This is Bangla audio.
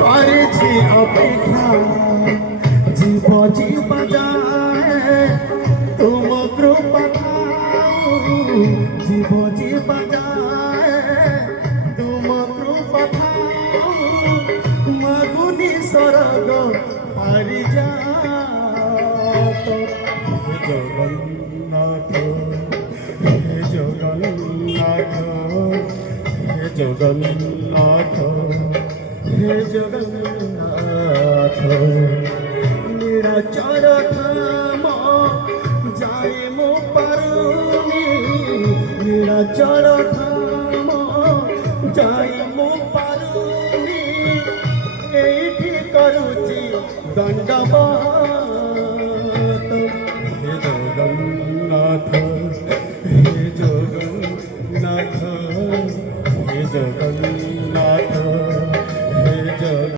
করেছি অপেক্ষা জীব জীব যায় তুম কৃপা জীব জীব যায় তুম কৃপা মগুনি স্বর্গ পারি যা জগন্নাথ হে জগন্নাথ হে জগন্নাথ হে জগন্নাথ নিরাচর ধাম যাই মো পারুনি নিরাচর ধাম যাই মো পারুনি এইটি করুছি দণ্ডবত